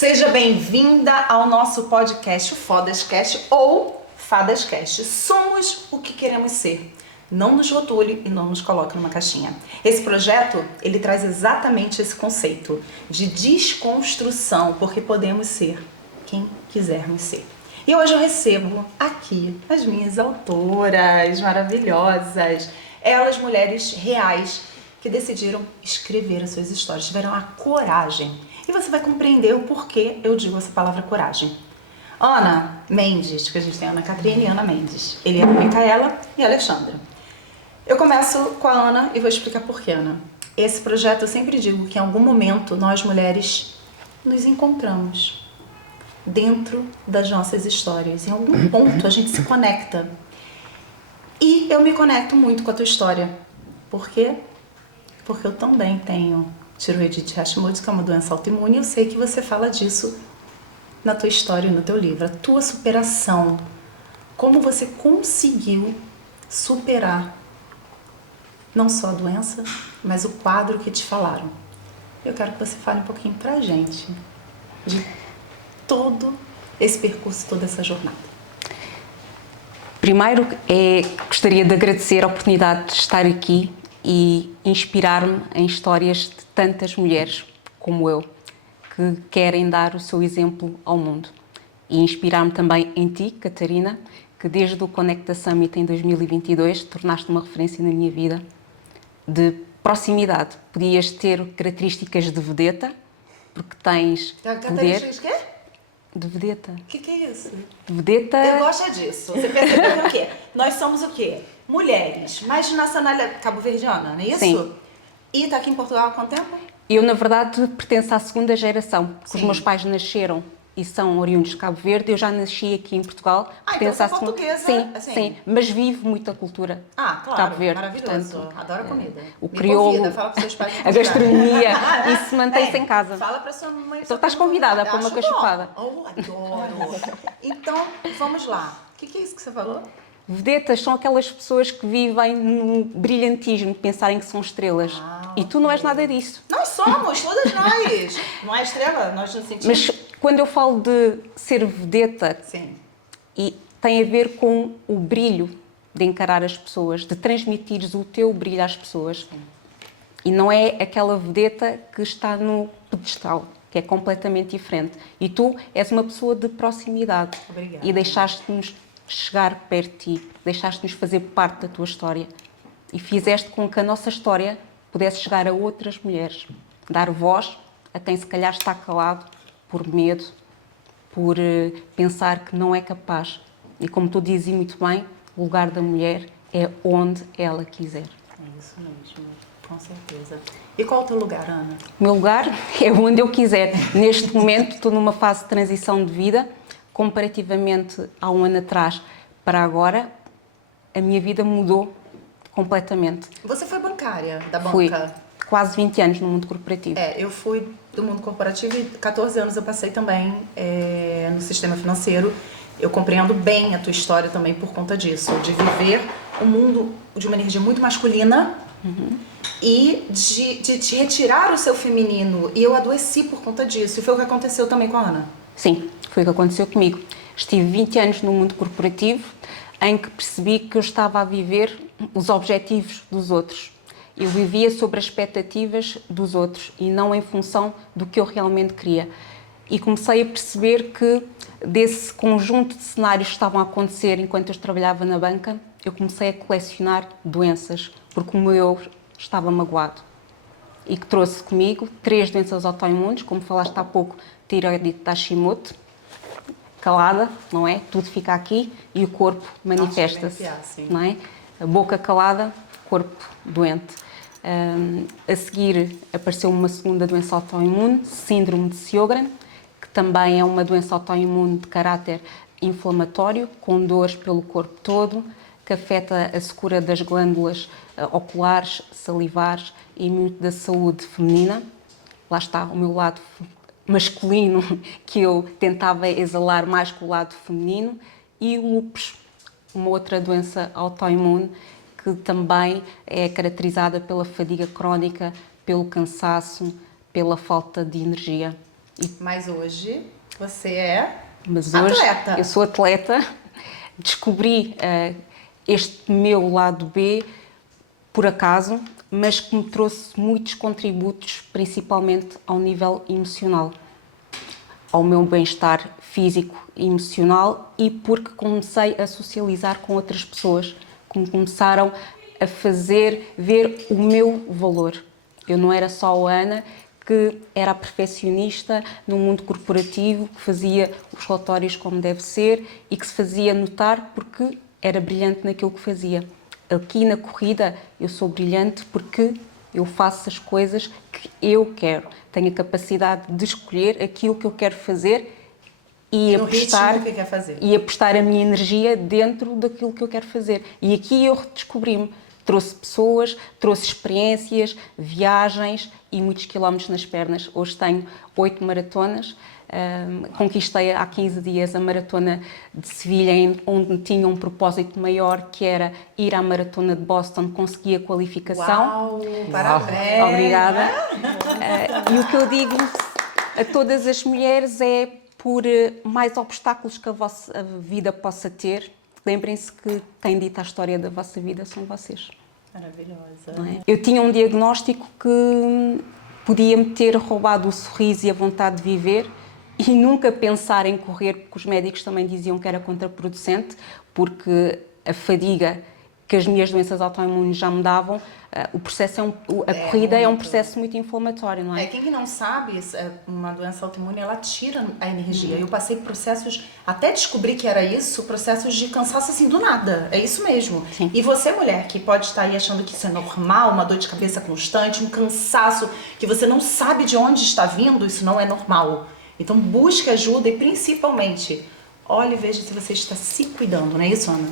Seja bem-vinda ao nosso podcast, o Fodascast ou Fadascast. Somos o que queremos ser. Não nos rotule e não nos coloque numa caixinha. Esse projeto, ele traz exatamente esse conceito de desconstrução, porque podemos ser quem quisermos ser. E hoje eu recebo aqui as minhas autoras maravilhosas, elas mulheres reais que decidiram escrever as suas histórias, tiveram a coragem. E você vai compreender o porquê eu digo essa palavra coragem. Ana Mendes, que a gente tem Ana Catrine e Ana Mendes. Eliana Micaela e Alexandra. Eu começo com a Ana e vou explicar por quê, Ana. Esse projeto eu sempre digo que em algum momento nós mulheres nos encontramos dentro das nossas histórias. Em algum ponto a gente se conecta. E eu me conecto muito com a tua história. Por quê? Porque eu também tenho tireoide de Hashimoto, que é uma doença autoimune, e eu sei que você fala disso na tua história e no teu livro. A tua superação. Como você conseguiu superar não só a doença, mas o quadro que te falaram. Eu quero que você fale um pouquinho pra gente de todo esse percurso, toda essa jornada. Primeiro, gostaria de agradecer a oportunidade de estar aqui e inspirar-me em histórias de tantas mulheres como eu, que querem dar o seu exemplo ao mundo. E inspirar-me também em ti, Catarina, que desde o Conecta Summit em 2022 tornaste uma referência na minha vida de proximidade. Podias ter características de vedeta, porque tens Características de quê? De vedeta. O que é isso? De vedeta... Eu gosto disso. Você percebeu o quê? Nós somos o quê? Mulheres, mas de nacionalidade cabo-verdiana, não é isso? Sim. E tá aqui em Portugal há quanto tempo? Eu, na verdade, pertenço à segunda geração, porque os Sim. meus pais nasceram e são oriundos de Cabo Verde. Eu já nasci aqui em Portugal. Então você é portuguesa. Sim, assim. sim, mas vivo muito a cultura claro, de Cabo Verde. maravilhoso. Portanto, adoro a comida. o Me crioulo, convida, fala para seus pais. a gastronomia, isso mantém-se em casa. Fala para sua mãe. Então estás convidada para uma cachupada. Oh, adoro. Então, vamos lá. O que é isso que você falou? Vedetas são aquelas pessoas que vivem no brilhantismo, pensarem que são estrelas. E tu não és nada disso. Nós somos, todas nós. Não é estrela? Nós nos sentimos. Mas quando eu falo de ser vedeta, Sim. e tem a ver com o brilho de encarar as pessoas, de transmitires o teu brilho às pessoas. Sim. E não é aquela vedeta que está no pedestal, que é completamente diferente. E tu és uma pessoa de proximidade. Obrigada. E deixaste-nos chegar perto de ti, deixaste-nos fazer parte da tua história. E fizeste com que a nossa história pudesse chegar a outras mulheres. Dar voz a quem se calhar está calado por medo, por pensar que não é capaz. E como tu dizes muito bem, o lugar da mulher é onde ela quiser. É isso mesmo, com certeza. E qual é o teu lugar, Ana? O meu lugar é onde eu quiser. Neste momento estou numa fase de transição de vida. Comparativamente há um ano atrás para agora, a minha vida mudou completamente. Você foi bancária da banca? Fui quase 20 anos no mundo corporativo. Eu fui do mundo corporativo e 14 anos eu passei também no sistema financeiro. Eu compreendo bem a tua história também por conta disso, de viver um mundo de uma energia muito masculina e de te retirar o seu feminino. E eu adoeci por conta disso. E foi o que aconteceu também com a Ana. Sim, foi o que aconteceu comigo. Estive 20 anos no mundo corporativo, em que percebi que eu estava a viver os objetivos dos outros. Eu vivia sobre as expectativas dos outros e não em função do que eu realmente queria. E comecei a perceber que desse conjunto de cenários que estavam a acontecer enquanto eu trabalhava na banca, eu comecei a colecionar doenças, porque o meu eu estava magoado. E que trouxe comigo 3 doenças autoimunes, como falaste há pouco, tireoide de Hashimoto, calada, não é? Tudo fica aqui e o corpo manifesta-se, não é? A boca calada, corpo doente. A seguir apareceu uma segunda doença autoimune, síndrome de Sjögren, que também é uma doença autoimune de caráter inflamatório, com dores pelo corpo todo, que afeta a secura das glândulas oculares, salivares e muito da saúde feminina. Lá está o meu lado masculino, que eu tentava exalar mais com o lado feminino, e o lúpus, uma outra doença autoimune que também é caracterizada pela fadiga crónica, pelo cansaço, pela falta de energia. Mas hoje você é Mas hoje atleta. eu sou atleta, descobri este meu lado B por acaso, mas que me trouxe muitos contributos, principalmente ao nível emocional, ao meu bem-estar físico e emocional, e porque comecei a socializar com outras pessoas que me começaram a fazer ver o meu valor. Eu não era só a Ana que era a perfeccionista no mundo corporativo, que fazia os relatórios como deve ser e que se fazia notar porque era brilhante naquilo que fazia. Aqui na corrida eu sou brilhante porque eu faço as coisas que eu quero. Tenho a capacidade de escolher aquilo que eu quero fazer e apostar a minha energia dentro daquilo que eu quero fazer. E aqui eu redescobri-me. Trouxe pessoas, trouxe experiências, viagens e muitos quilómetros nas pernas. Hoje tenho 8 maratonas. Conquistei há 15 dias a maratona de Sevilha, onde tinha um propósito maior, que era ir à maratona de Boston, consegui a qualificação. Uau, parabéns! Obrigada. E o que eu digo a todas as mulheres é, por mais obstáculos que a vossa vida possa ter, lembrem-se que quem dita a história da vossa vida são vocês. Maravilhosa. Não é? Eu tinha um diagnóstico que podia-me ter roubado o sorriso e a vontade de viver e nunca pensar em correr, porque os médicos também diziam que era contraproducente, porque a fadiga que as minhas doenças autoimunes já me davam, o processo a corrida é um processo muito inflamatório, não é? Quem não sabe, uma doença autoimune, ela tira a energia. Eu passei por processos, até descobrir que era isso, processos de cansaço assim do nada. É isso mesmo. Sim. E você, mulher, que pode estar aí achando que isso é normal, uma dor de cabeça constante, um cansaço que você não sabe de onde está vindo, isso não é normal. Então busque ajuda e principalmente, olhe e veja se você está se cuidando, não é isso, Ana?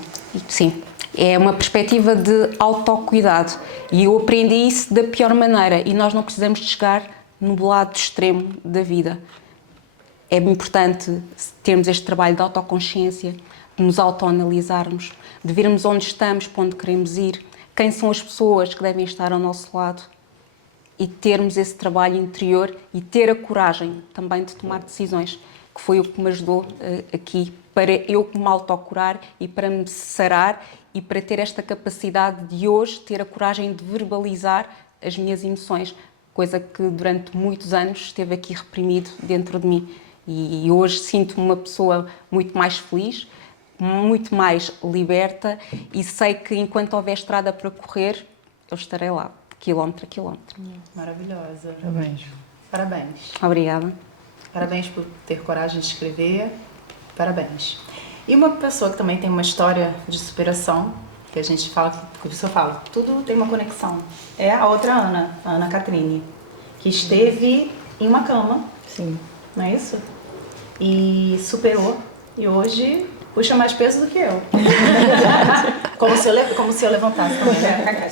Sim. É uma perspectiva de autocuidado e eu aprendi isso da pior maneira e nós não precisamos de chegar no lado extremo da vida. É importante termos este trabalho de autoconsciência, de nos autoanalisarmos, de vermos onde estamos, para onde queremos ir, quem são as pessoas que devem estar ao nosso lado e termos esse trabalho interior e ter a coragem também de tomar decisões, que foi o que me ajudou aqui, para eu me autocurar e para me sarar e para ter esta capacidade de hoje ter a coragem de verbalizar as minhas emoções, coisa que durante muitos anos esteve aqui reprimido dentro de mim. E hoje sinto-me uma pessoa muito mais feliz, muito mais liberta e sei que enquanto houver estrada para correr, eu estarei lá, quilómetro a quilómetro. Maravilhosa. Parabéns. Parabéns. Obrigada. Parabéns por ter coragem de escrever. Parabéns. E uma pessoa que também tem uma história de superação, que a gente fala, que o professor fala, tudo tem uma conexão. É a outra Ana, a Ana Catrine, que esteve em uma cama. Sim. Não é isso? E superou. E hoje puxa mais peso do que eu. como se eu levantasse também, né?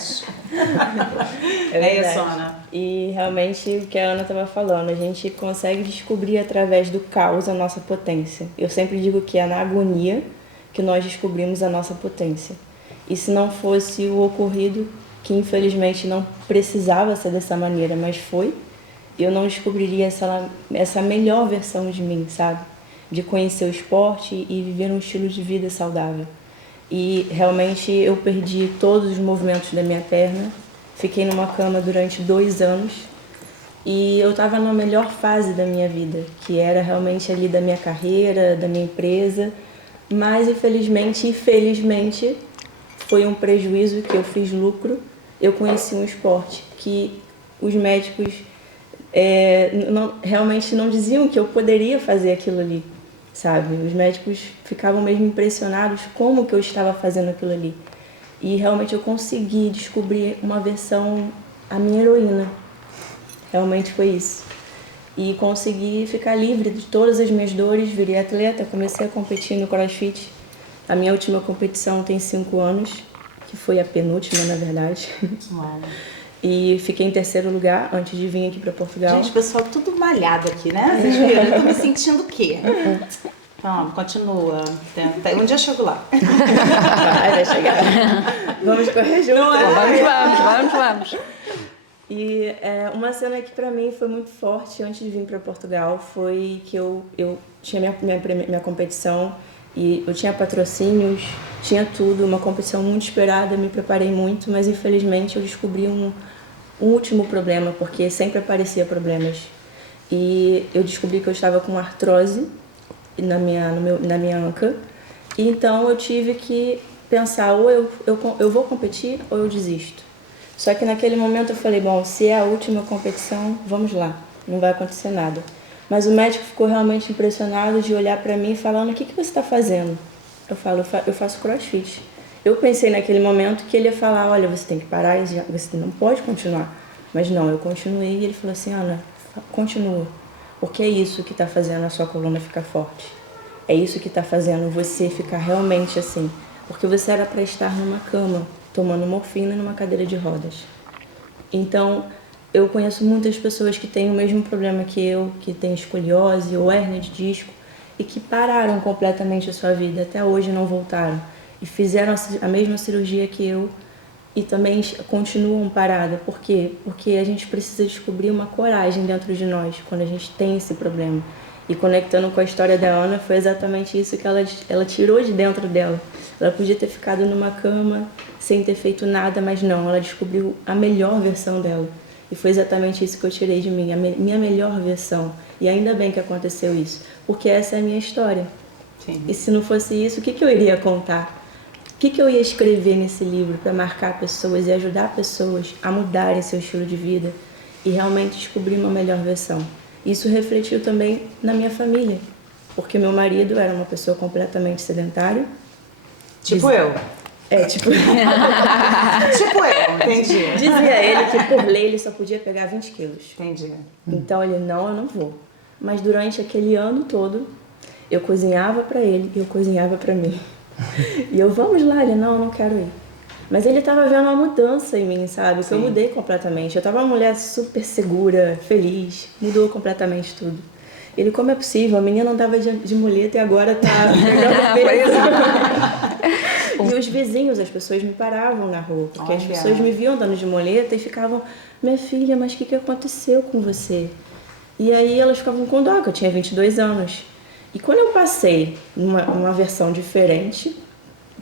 É isso, Ana. E realmente o que a Ana estava falando, a gente consegue descobrir através do caos a nossa potência. Eu sempre digo que é na agonia que nós descobrimos a nossa potência. E se não fosse o ocorrido, que infelizmente não precisava ser dessa maneira, mas foi, eu não descobriria essa melhor versão de mim, sabe? De conhecer o esporte e viver um estilo de vida saudável. E realmente eu perdi todos os movimentos da minha perna, fiquei numa cama durante 2 anos e eu estava na melhor fase da minha vida, que era realmente ali da minha carreira, da minha empresa, mas infelizmente e felizmente foi um prejuízo que eu fiz lucro. Eu conheci um esporte que os médicos realmente não diziam que eu poderia fazer aquilo ali, sabe? Os médicos ficavam mesmo impressionados como que eu estava fazendo aquilo ali. E realmente eu consegui descobrir uma versão, a minha heroína. Realmente foi isso. E consegui ficar livre de todas as minhas dores, virei atleta, comecei a competir no CrossFit. A minha última competição tem 5 anos, que foi a penúltima, na verdade. Uau. E fiquei em 3º lugar antes de vir aqui para Portugal. Gente, pessoal, tudo malhado aqui, né? Vocês viram? Eu tô me sentindo o quê? Vamos, continua. Um dia eu chego lá. Vai chegar. Vamos correr juntos. Vamos. E uma cena que pra mim foi muito forte antes de vir para Portugal foi que eu tinha minha competição e eu tinha patrocínios, tinha tudo, uma competição muito esperada, me preparei muito, mas infelizmente eu descobri um último problema, porque sempre aparecia problemas. E eu descobri que eu estava com artrose na minha anca, e então eu tive que pensar, ou eu vou competir ou eu desisto. Só que naquele momento eu falei, bom, se é a última competição, vamos lá, não vai acontecer nada. Mas o médico ficou realmente impressionado de olhar para mim falando, o que você está fazendo? Eu falo, eu faço crossfit. Eu pensei naquele momento que ele ia falar, olha, você tem que parar, você não pode continuar. Mas não, eu continuei e ele falou assim, Ana, continua, porque é isso que está fazendo a sua coluna ficar forte. É isso que está fazendo você ficar realmente assim. Porque você era para estar numa cama, tomando morfina numa cadeira de rodas. Então, eu conheço muitas pessoas que têm o mesmo problema que eu, que têm escoliose ou hérnia de disco, e que pararam completamente a sua vida, até hoje não voltaram. E fizeram a mesma cirurgia que eu e também continuam paradas. Por quê? Porque a gente precisa descobrir uma coragem dentro de nós quando a gente tem esse problema. E conectando com a história da Ana, foi exatamente isso que ela tirou de dentro dela. Ela podia ter ficado numa cama sem ter feito nada, mas não, ela descobriu a melhor versão dela. E foi exatamente isso que eu tirei de mim, a minha melhor versão. E ainda bem que aconteceu isso, porque essa é a minha história. Sim. E se não fosse isso, o que eu iria contar? O que eu ia escrever nesse livro para marcar pessoas e ajudar pessoas a mudarem seu estilo de vida e realmente descobrir uma melhor versão? Isso refletiu também na minha família, porque meu marido era uma pessoa completamente sedentária. Tipo eu. Tipo... Tipo eu, entendi. Dizia ele que por lei ele só podia pegar 20 quilos. Entendi. Então ele, não, eu não vou. Mas durante aquele ano todo, eu cozinhava para ele e eu cozinhava para mim. E eu, vamos lá, ele, não, eu não quero ir. Mas ele tava vendo uma mudança em mim, sabe? Que eu mudei completamente. Eu tava uma mulher super segura, feliz, mudou completamente tudo. Ele, como é possível? A menina andava de muleta e agora tá pegando peso. E os vizinhos, as pessoas me paravam na rua, porque as pessoas me viam andando de muleta e ficavam, minha filha, mas o que aconteceu com você? E aí elas ficavam com dó, que eu tinha 22 anos. E quando eu passei uma versão diferente,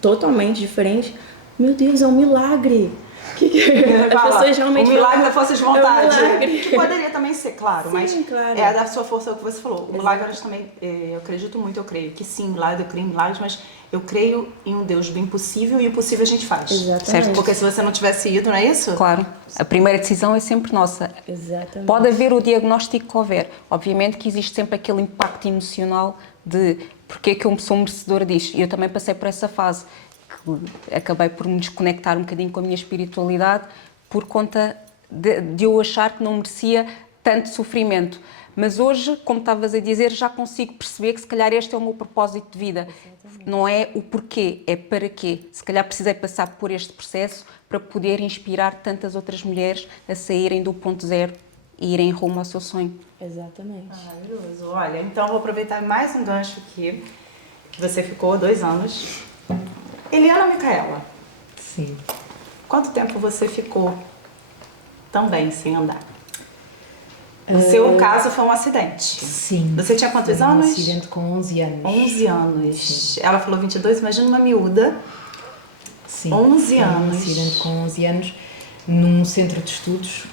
totalmente diferente, meu Deus, é um milagre. As pessoas realmente... O milagre da força de vontade. É um milagre. Que poderia também ser, claro, Sim, mas claro. é da sua força, é o que você falou. O milagre também, eu acredito muito, eu creio que sim, milagre, eu creio em milagres, mas eu creio em um Deus do impossível e o impossível a gente faz. Exatamente. Certo. Porque se você não tivesse ido, não é isso? Claro, a primeira decisão é sempre nossa. Exatamente. Pode haver o diagnóstico que houver. Obviamente que existe sempre aquele impacto emocional de porque é que eu sou merecedora disto. E eu também passei por essa fase, que acabei por me desconectar um bocadinho com a minha espiritualidade por conta de eu achar que não merecia tanto sofrimento. Mas hoje, como estavas a dizer, já consigo perceber que se calhar este é o meu propósito de vida. Exatamente. Não é o porquê, é para quê. Se calhar precisei passar por este processo para poder inspirar tantas outras mulheres a saírem do ponto zero e irem rumo ao seu sonho. Exatamente. Maravilhoso. Olha, então vou aproveitar mais um gancho aqui, que você ficou 2 anos. Eliana Micaela. Sim. Quanto tempo você ficou também sem andar? O seu caso foi um acidente. Sim. Você tinha quantos Foi anos? Um acidente com 11 anos. 11 anos. Sim. Ela falou 22, imagina uma miúda. Sim. 11 foi anos. Um acidente com 11 anos num centro de estudos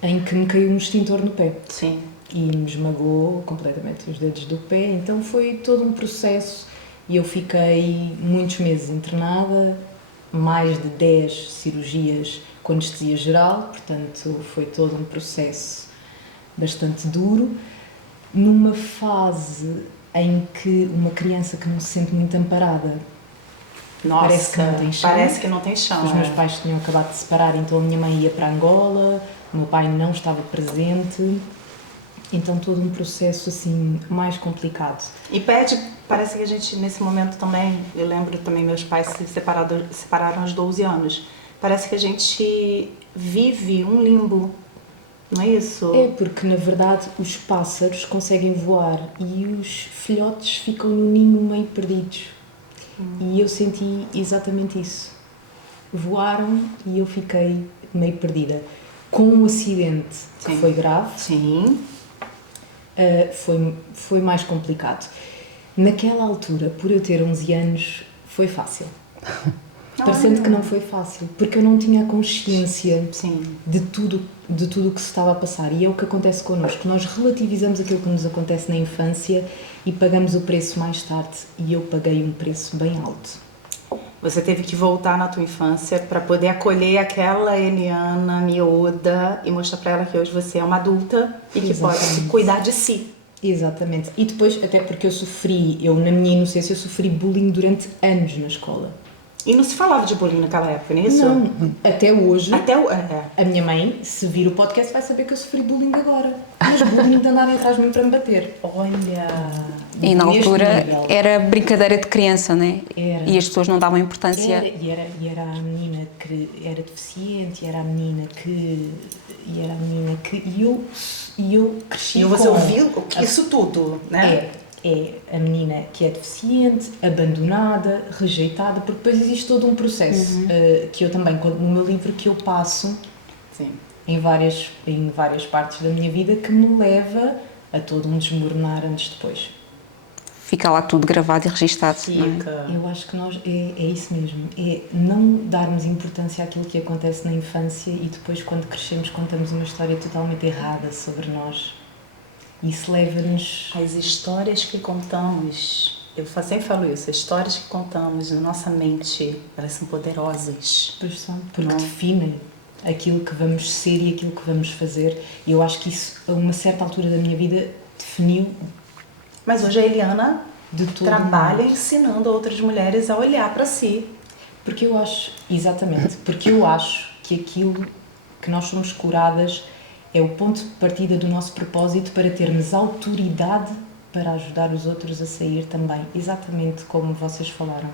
em que me caiu um extintor no pé. Sim. E me esmagou completamente os dedos do pé. Então foi todo um processo e eu fiquei muitos meses internada, mais de 10 cirurgias com anestesia geral, portanto foi todo um processo bastante duro, numa fase em que uma criança que não se sente muito amparada, Nossa, parece que não tem chão. Parece que não tem chão. Os meus pais tinham acabado de se separar, então a minha mãe ia para Angola, o meu pai não estava presente, então todo um processo assim mais complicado. E parece que a gente nesse momento também, eu lembro também meus pais se separaram aos 12 anos. Parece que a gente vive um limbo, não é isso? É, porque na verdade os pássaros conseguem voar e os filhotes ficam no ninho meio perdidos. E eu senti exatamente isso. Voaram e eu fiquei meio perdida. com um acidente que Sim. foi grave, Sim. foi mais complicado. Naquela altura, por eu ter 11 anos, foi fácil. Parecendo que não foi fácil, porque eu não tinha a consciência Sim. de tudo o que se estava a passar. E é o que acontece connosco. Nós relativizamos aquilo que nos acontece na infância e pagamos o preço mais tarde. E eu paguei um preço bem alto. Você teve que voltar na tua infância para poder acolher aquela Eliana miúda e mostrar para ela que hoje você é uma adulta e que pode Exatamente. cuidar de si. Exatamente. E depois, até porque eu na minha inocência, eu sofri bullying durante anos na escola. E não se falava de bullying naquela época, não é isso? Não, até hoje, Até o... a minha mãe, se vir o podcast, vai saber que eu sofri bullying agora. Mas bullying de andarem atrás de mim para me bater. Olha... E na Neste altura nível. era brincadeira de criança, né? Era. E as pessoas não davam importância. Era a menina que era deficiente, era a menina que... E eu cresci E você com... ouviu isso tudo, né? É a menina que é deficiente, abandonada, rejeitada, porque depois existe todo um processo que eu também conto no meu livro, que eu passo Sim. em várias partes da minha vida, que me leva a todo um desmoronar antes de depois. Fica lá tudo gravado e registado. não é? Fica. Eu acho que nós é isso mesmo, é não darmos importância àquilo que acontece na infância e depois quando crescemos contamos uma história totalmente errada sobre nós. Isso leva-nos... As histórias que contamos, eu sempre falo isso, as histórias que contamos na nossa mente, elas são poderosas. Pois são, porque Não. definem aquilo que vamos ser e aquilo que vamos fazer. E eu acho que isso, a uma certa altura da minha vida, definiu Mas hoje a Eliana de todo trabalha mundo. ensinando outras mulheres a olhar para si. Porque eu acho, exatamente, porque eu acho que aquilo que nós somos curadas é o ponto de partida do nosso propósito para termos autoridade para ajudar os outros a sair também. Exatamente como vocês falaram.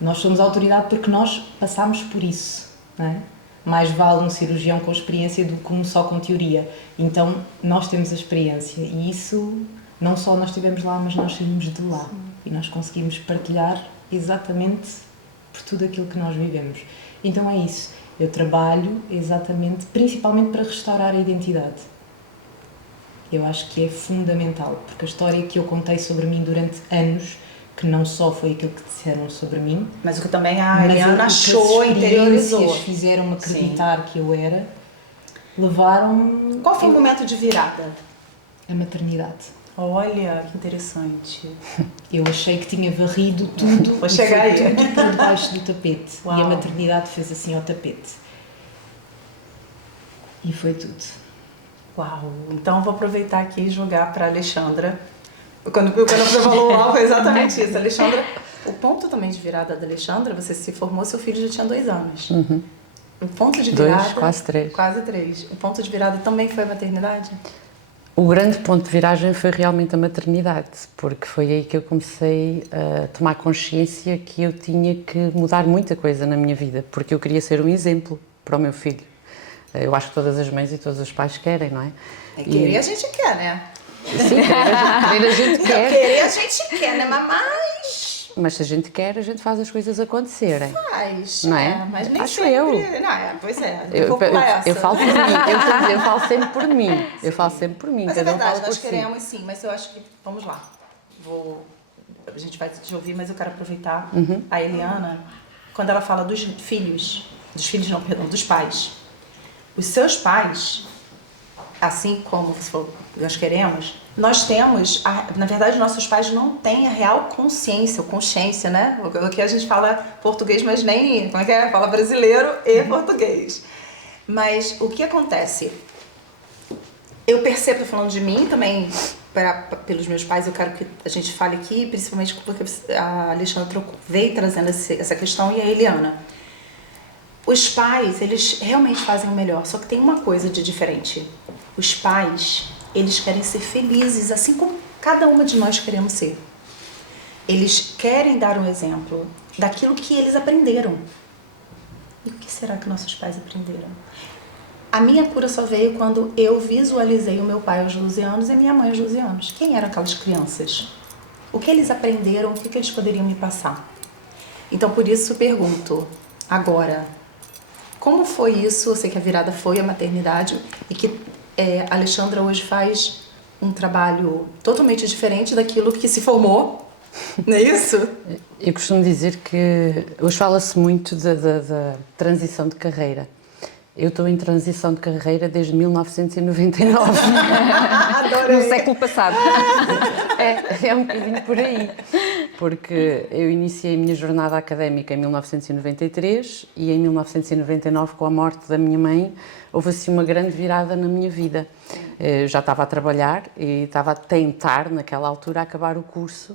Nós somos autoridade porque nós passamos por isso, não é? Mais vale um cirurgião com experiência do que um só com teoria. Então, nós temos a experiência e isso, não só nós estivemos lá, mas nós saímos de lá. E nós conseguimos partilhar exatamente por tudo aquilo que nós vivemos. Então é isso. Eu trabalho exatamente, principalmente para restaurar a identidade. Eu acho que é fundamental, porque a história que eu contei sobre mim durante anos, que não só foi aquilo que disseram sobre mim, Mas o que também a mas Eliana o que achou, as interiorizou. experiências fizeram-me acreditar que eu era, levaram-me Qual foi o momento de virada? à maternidade. Olha, que interessante. Eu achei que tinha varrido tudo, Vou chegar e foi aí. tudo por debaixo do tapete. Uau. E a maternidade fez assim ao tapete. E foi tudo. Uau! Então vou aproveitar aqui e jogar para a Alexandra. Quando você falou uau, foi exatamente isso. Alexandra, o ponto também de virada da Alexandra, você se formou, seu filho já tinha 2 anos. O ponto de virada... 2, quase 3. Quase 3. O ponto de virada também foi a maternidade? O grande ponto de viragem foi realmente a maternidade, porque foi aí que eu comecei a tomar consciência que eu tinha que mudar muita coisa na minha vida, porque eu queria ser um exemplo para o meu filho. Eu acho que todas as mães e todos os pais querem, não é? É querer a gente quer, né? Sim, querer a gente quer, Querer a gente quer, né? mas se a gente quer, a gente faz as coisas acontecerem. Faz. Não é? Mas nem Acho sempre. eu. Não, pois é. Eu falo por mim, eu falo sempre por mim. Eu falo sempre por mim, Mas é cada um verdade, fala por nós si. queremos sim, mas eu acho que... Vamos lá. A gente vai te ouvir, mas eu quero aproveitar a Eliana, quando ela fala dos filhos não, perdão, dos pais. Os seus pais, assim como você falou, nós queremos, nós temos, na verdade, nossos pais não têm a real consciência, ou consciência, né? O que a gente fala português, mas nem, como é que é? Fala brasileiro e português. Mas o que acontece? Eu percebo, tô falando de mim também, pelos meus pais, eu quero que a gente fale aqui, principalmente porque a Alexandra veio trazendo essa questão e a Eliana. Os pais, eles realmente fazem o melhor, só que tem uma coisa de diferente. Os pais, eles querem ser felizes, assim como cada uma de nós queremos ser. Eles querem dar um exemplo daquilo que eles aprenderam. E o que será que nossos pais aprenderam? A minha cura só veio quando eu visualizei o meu pai aos 12 anos e a minha mãe aos 12 anos. Quem eram aquelas crianças? O que eles aprenderam? O que eles poderiam me passar? Então, por isso, eu pergunto, agora, Como foi isso? Eu sei que a virada foi a maternidade e que a Alexandra hoje faz um trabalho totalmente diferente daquilo que se formou, não é isso? Eu costumo dizer que hoje fala-se muito da transição de carreira. Eu estou em transição de carreira desde 1999. Adorei. No século passado. É um bocadinho por aí, porque eu iniciei a minha jornada académica em 1993 e em 1999, com a morte da minha mãe, houve assim uma grande virada na minha vida. Eu já estava a trabalhar e estava a tentar, naquela altura, acabar o curso.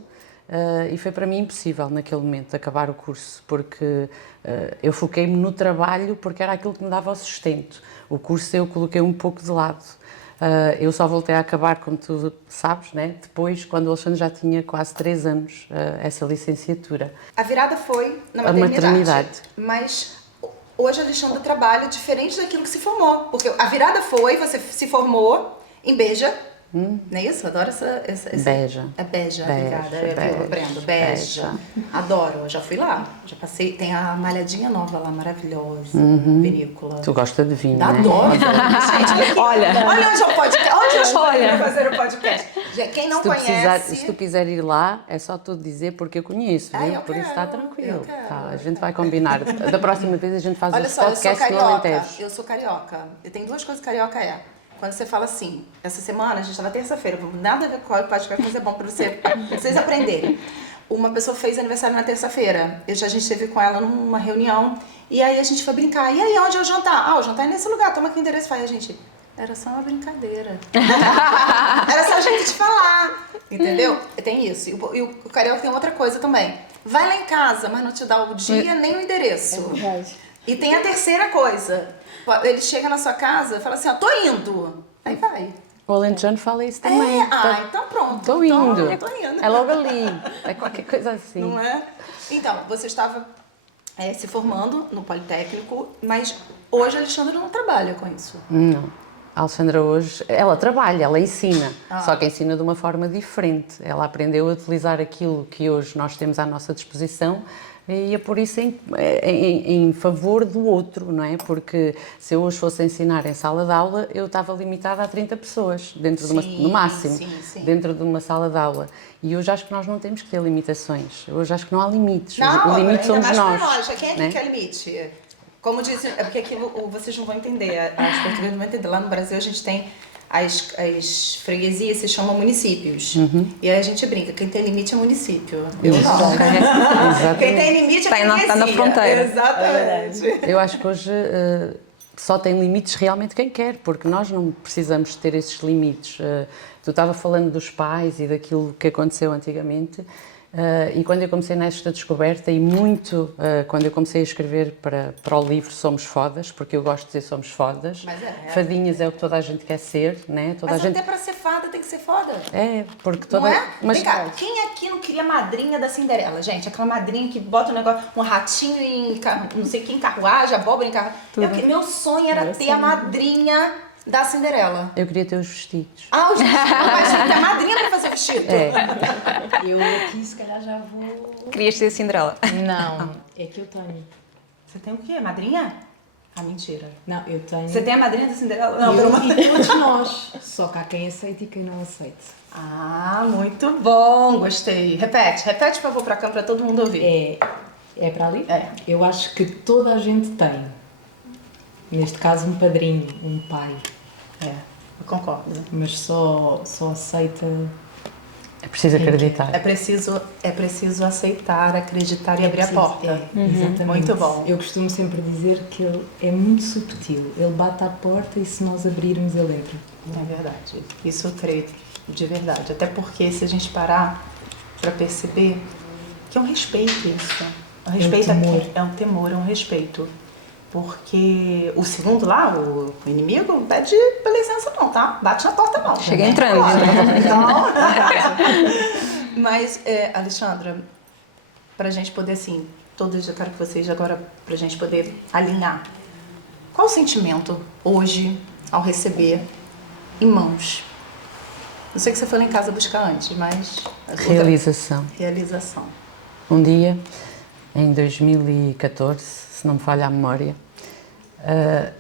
E foi para mim impossível naquele momento acabar o curso, porque eu foquei-me no trabalho porque era aquilo que me dava o sustento. O curso eu coloquei um pouco de lado. Eu só voltei a acabar, como tu sabes, né? Depois, quando o Alexandre já tinha quase 3 anos, essa licenciatura. A virada foi na A maternidade. Mas hoje a Alexandra trabalha diferente daquilo que se formou. Porque a virada foi, você se formou em Beja. Não é isso? Adoro essa... Beja. É Beja, Beja, obrigada. Eu Beja, aprendo. Beja. Adoro. Eu já fui lá. Já passei. Tem a malhadinha nova lá, maravilhosa. Vinícola. Tu gosta de vinho, né? Adoro. Gente, Olha. olha onde é o podcast. Onde eu estou Olha. fazer o podcast. Gente, quem não Se tu quiser ir lá, é só tu dizer, porque eu conheço, viu? eu Por isso está quero, tranquilo. eu quero, Tá, a eu gente vai combinar. Da próxima vez a gente faz Olha os só, eu sou podcasts no carioca. Alentejo. Eu sou carioca. E tem duas coisas que carioca é. Quando você fala assim, essa semana, a gente estava terça-feira, nada a ver com o podcast, mas é bom para vocês aprenderem. Uma pessoa fez aniversário na terça-feira. A gente esteve com ela numa reunião. E aí a gente foi brincar. E aí, onde é o jantar? Ah, o jantar é nesse lugar. Toma aqui o endereço. Faz a gente... Era só uma brincadeira. Era só a gente te falar. Entendeu? Tem isso. E o carioca tem outra coisa também. Vai lá em casa, mas não te dá o dia nem o endereço. É verdade. E tem a terceira coisa. Ele chega na sua casa e fala assim, ó, tô indo. Aí vai. O Alentejano fala isso também. Então pronto. Estou indo. Tô indo. É logo ali. É qualquer coisa assim. Não é? Então, você estava se formando no Politécnico, mas hoje a Alexandra não trabalha com isso. Não. A Alexandra hoje, ela trabalha, ela ensina, só que ensina de uma forma diferente. Ela aprendeu a utilizar aquilo que hoje nós temos à nossa disposição e é por isso em favor do outro, não é? Porque se eu hoje fosse ensinar em sala de aula, eu estava limitada a 30 pessoas, dentro de no máximo, dentro de uma sala de aula. E hoje acho que nós não temos que ter limitações. Hoje acho que não há limites. Não, o limite somos nós. Quem é que né? quer limite? Como disse, é porque aqui vocês não vão entender, as portuguesas não vão entender. Lá no Brasil a gente tem as freguesias, se chamam municípios. E aí a gente brinca, quem tem limite é município. Eu não. Quem tem limite é freguesia. Tá na fronteira. Exatamente. Eu acho que hoje só tem limites realmente quem quer, porque nós não precisamos ter esses limites. Tu estava falando dos pais e daquilo que aconteceu antigamente. E quando eu comecei nesta descoberta, e muito quando eu comecei a escrever para o livro Somos Fodas, porque eu gosto de dizer somos fodas, fadinhas é o que toda a gente quer ser, né? Toda Mas a gente... até para ser fada tem que ser foda. É, porque toda... Não é? Mas... Vem cá, quem aqui não queria madrinha da Cinderela, gente? Aquela madrinha que bota um negócio, um ratinho em, não sei que, em carruagem, abóbora em carruagem. Meu sonho era ter a madrinha da Cinderela. Eu queria ter os vestidos. Ah, os vestidos. Mas tinha que ter a madrinha pra fazer o vestido. Eu aqui se calhar já vou... Querias ser Cinderela? Não, é que eu tenho. Você tem o quê? Madrinha? Ah, mentira. Não, eu tenho. Você tem a madrinha da Cinderela? Não, eu pelo e todos nós. Só que há quem aceite e quem não aceite. Ah, muito bom. Gostei. Repete, por favor, pra cá, pra todo mundo ouvir. É para ali? É. Eu acho que toda a gente tem. Neste caso, um padrinho, um pai. Eu concordo. Mas só aceita... É preciso acreditar. É preciso aceitar, acreditar e abrir a porta. Exatamente. Muito bom. Eu costumo sempre dizer que ele é muito subtil. Ele bate à porta e se nós abrirmos, ele entra. É verdade. Isso eu creio de verdade. Até porque se a gente parar para perceber que é um respeito isso. O respeito é um temor, é um respeito. Porque o segundo lá, o inimigo, não pede licença não, tá? Bate na porta não. Chega entrando. Então, mas, Alexandra, pra gente poder, assim, todos, eu quero que vocês agora, pra gente poder alinhar. Qual o sentimento hoje, ao receber em mãos? Não sei que você foi lá em casa buscar antes, mas... Realização. Realização. Um dia, em 2014, se não me falha a memória,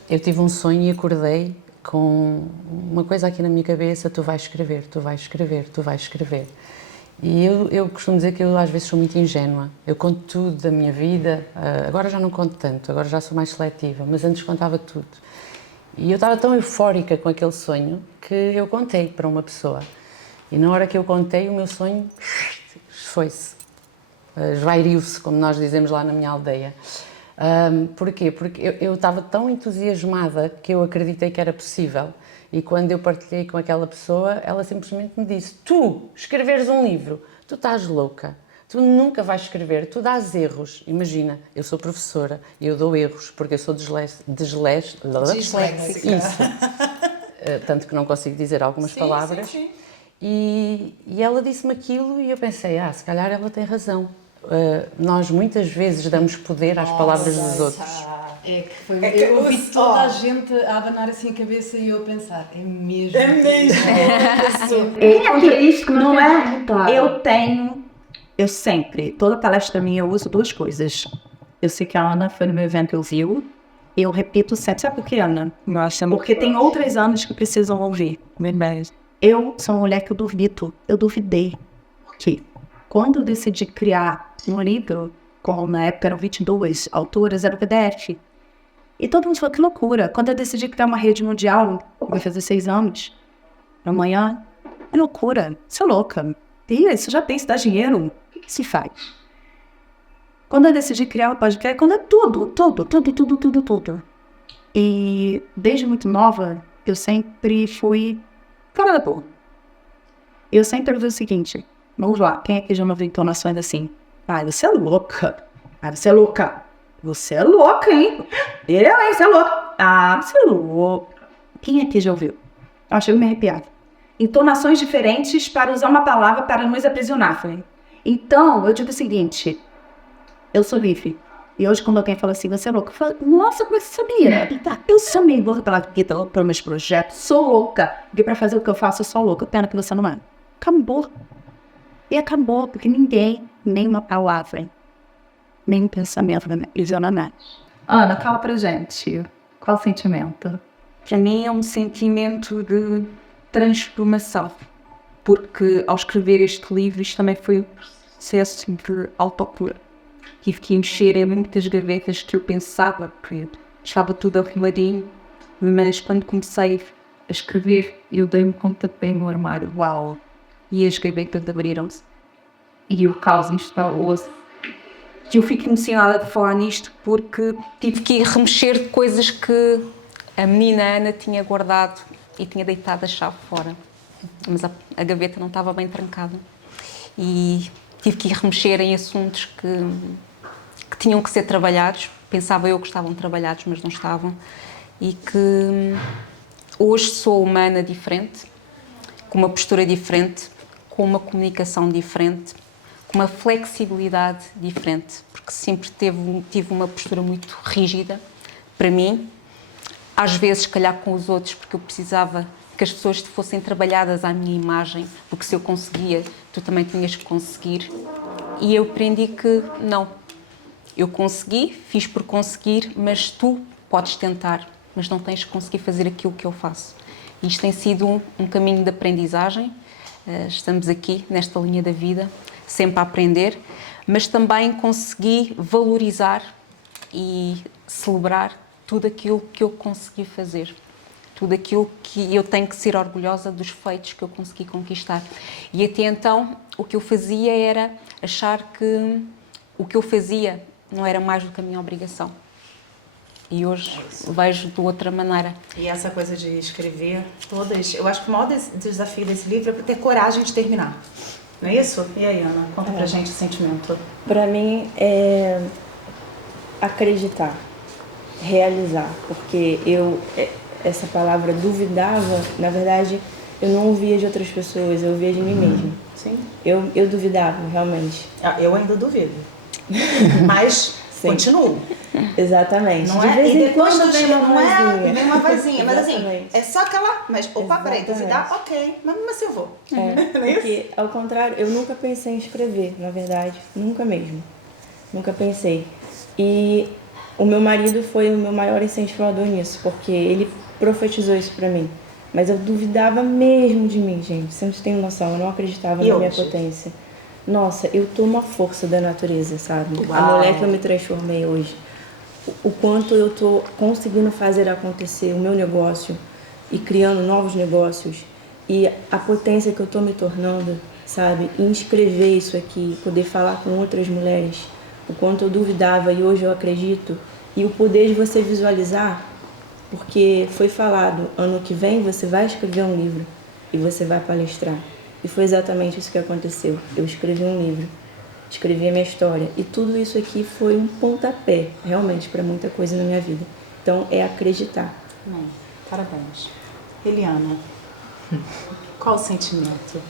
Eu tive um sonho e acordei com uma coisa aqui na minha cabeça: tu vais escrever, tu vais escrever, tu vais escrever. E eu costumo dizer que eu às vezes sou muito ingênua. Eu conto tudo da minha vida, agora já não conto tanto, agora já sou mais seletiva, mas antes contava tudo. E eu estava tão eufórica com aquele sonho que eu contei para uma pessoa. E na hora que eu contei, o meu sonho foi-se, esvairiu-se, como nós dizemos lá na minha aldeia. Porquê? Porque eu estava tão entusiasmada que eu acreditei que era possível. E quando eu partilhei com aquela pessoa, ela simplesmente me disse: tu escreveres um livro, tu estás louca, tu nunca vais escrever, tu dás erros. Imagina, eu sou professora e eu dou erros porque eu sou disléxica. Isso. Tanto que não consigo dizer algumas palavras. Sim. E ela disse-me aquilo e eu pensei: se calhar ela tem razão. Nós muitas vezes damos poder às palavras dos outros. Eu ouvi toda a gente a abanar assim a cabeça e eu a pensar: é mesmo. É mesmo. É isso, não é? Eu sempre, toda palestra minha, eu uso duas coisas. Eu sei que a Ana foi no meu evento, eu viu. Eu repito sempre, sabe por quê, Ana? Porque tem outros anos que precisam ouvir. Eu sou uma mulher que eu duvidei. Que quando eu decidi criar um livro, como na época eram 22 autoras, era o PDF. E todo mundo falou: que loucura. Quando eu decidi criar uma rede mundial, vai fazer 6 anos, amanhã, é loucura, você é louca. Isso já tem, se dá dinheiro, o que se faz? Quando eu decidi criar o podcast, quando é tudo. E desde muito nova, eu sempre fui fora da boa. Eu sempre ouvi o seguinte: vamos lá, quem é que já não ouviu entonações assim? Você é louca. Você é louca. Você é louca, hein? Você é louca. Você é louca. Quem aqui já ouviu? Eu chego a me arrepiar. Entonações diferentes para usar uma palavra para nos aprisionar. Então, eu digo o seguinte: eu sou livre. E hoje, quando alguém fala assim: você é louca, eu falo: nossa, como você sabia? Eu sou meio louca para meus projetos, sou louca. Porque para fazer o que eu faço, eu sou louca. Pena que você não é. Acabou. E acabou, porque ninguém, nem uma palavra, nem um pensamento vai me aprisionar mais. Ana, fala pra gente. Qual o sentimento? Para mim é um sentimento de transformação, porque ao escrever este livro isto também foi um processo de autocura. Tive que encher em muitas gavetas que eu pensava que estava tudo arrumadinho, mas quando comecei a escrever eu dei-me conta de bem no armário, uau, e as gavetas abriram-se e o caos instalou-se. E eu fico emocionada de falar nisto porque Tive que ir remexer de coisas que a menina Ana tinha guardado e tinha deitado a chave fora. Mas a gaveta não estava bem trancada. E tive que ir remexer em assuntos que tinham que ser trabalhados. Pensava eu que estavam trabalhados, mas não estavam. E que hoje sou uma Ana diferente, com uma postura diferente, com uma comunicação diferente, com uma flexibilidade diferente, porque sempre tive uma postura muito rígida para mim, às vezes, se calhar, com os outros, porque eu precisava que as pessoas fossem trabalhadas à minha imagem, porque se eu conseguia, tu também tinhas que conseguir. E eu aprendi que não, eu consegui, fiz por conseguir, mas tu podes tentar, mas não tens que conseguir fazer aquilo que eu faço. Isto tem sido um caminho de aprendizagem, estamos aqui nesta linha da vida, sempre a aprender, mas também consegui valorizar e celebrar tudo aquilo que eu consegui fazer, tudo aquilo que eu tenho que ser orgulhosa dos feitos que eu consegui conquistar. E até então o que eu fazia era achar que o que eu fazia não era mais do que a minha obrigação. E hoje vejo de outra maneira. E essa coisa de escrever todas... Eu acho que o maior desafio desse livro é ter coragem de terminar. Não é isso? E aí, Ana? Conta pra gente o sentimento. Para mim é acreditar, realizar, porque essa palavra duvidava, na verdade, eu não ouvia de outras pessoas, eu ouvia de mim mesma. Sim. Eu duvidava, realmente. Eu ainda duvido. Mas continuo. Exatamente. Não de é? vez E em depois quando vem uma vozinha. Vem uma vozinha. Mas assim, Exatamente. é só aquela... Mas, opa, peraí, Exatamente. duvidar, ok. Mas mesmo assim eu vou. É, Não é isso? porque, ao contrário, eu nunca pensei em escrever, na verdade. Nunca mesmo. Nunca pensei. E O meu marido foi o meu maior incentivador nisso, porque ele profetizou isso pra mim. Mas eu duvidava mesmo de mim, gente. Vocês não têm noção, eu não acreditava E na minha hoje? potência. Nossa, eu tô uma força da natureza, sabe? A Uau. mulher que eu me transformei hoje. O quanto eu tô conseguindo fazer acontecer o meu negócio e criando novos negócios. E a potência que eu tô me tornando, sabe? E escrever isso aqui, poder falar com outras mulheres. O quanto eu duvidava e hoje eu acredito. E o poder de você visualizar, porque foi falado, ano que vem você vai escrever um livro e você vai palestrar. E foi exatamente isso que aconteceu. Eu escrevi um livro, escrevi a minha história. E tudo isso aqui foi um pontapé, realmente, para muita coisa na minha vida. Então, é acreditar. Parabéns. Eliana, qual o sentimento?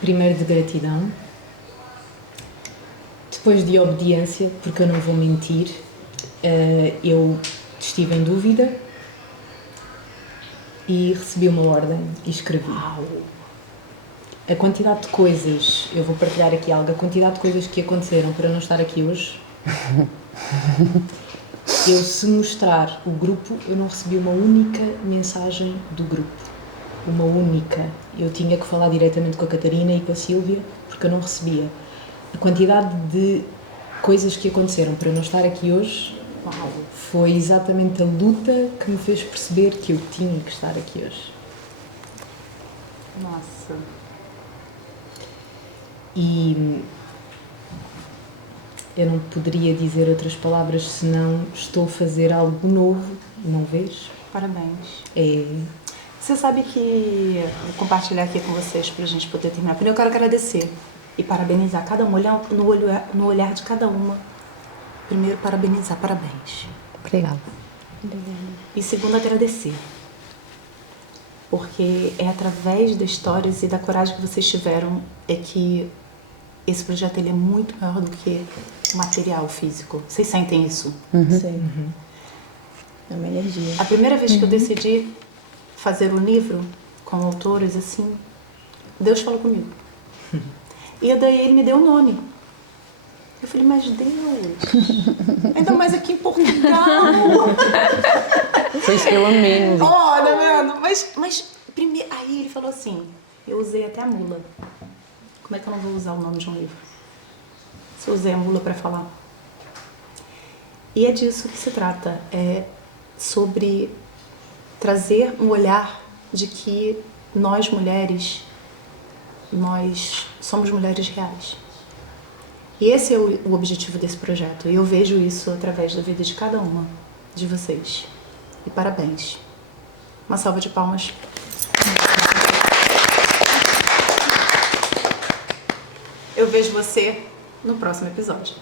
Primeiro de gratidão, depois de obediência, porque eu não vou mentir, eu estive em dúvida e recebi uma ordem e escrevi. A quantidade de coisas, eu vou partilhar aqui algo, a quantidade de coisas que aconteceram para eu não estar aqui hoje. Eu, se mostrar o grupo, eu não recebi uma única mensagem do grupo. Uma única. Eu tinha que falar diretamente com a Catarina e com a Sílvia, porque eu não recebia. A quantidade de coisas que aconteceram para eu não estar aqui hoje, foi exatamente a luta que me fez perceber que eu tinha que estar aqui hoje. Nossa. E eu não poderia dizer outras palavras senão estou a fazer algo novo, não vês? Parabéns. É. Você sabe que vou compartilhar aqui com vocês para a gente poder terminar. Primeiro eu quero agradecer e parabenizar cada uma, olhar no olhar de cada uma. Primeiro, parabenizar, parabéns. Obrigada. E segundo, agradecer. Porque é através das histórias e da coragem que vocês tiveram é que esse projeto ele é muito maior do que o material físico. Vocês sentem isso? Sim. É uma energia. A primeira vez que eu decidi fazer um livro com autores assim, Deus falou comigo. E daí ele me deu um nome. Eu falei, mas Deus, ainda mais aqui em Portugal. Foi isso que eu amei no livro. Olha, mano, mas primeiro, aí ele falou assim, eu usei até a mula. Como é que eu não vou usar o nome de um livro? Se eu usei a mula para falar. E é disso que se trata, é sobre trazer um olhar de que nós mulheres, nós somos mulheres reais. E esse é o objetivo desse projeto. E eu vejo isso através da vida de cada uma de vocês. E parabéns. Uma salva de palmas. Eu vejo você no próximo episódio.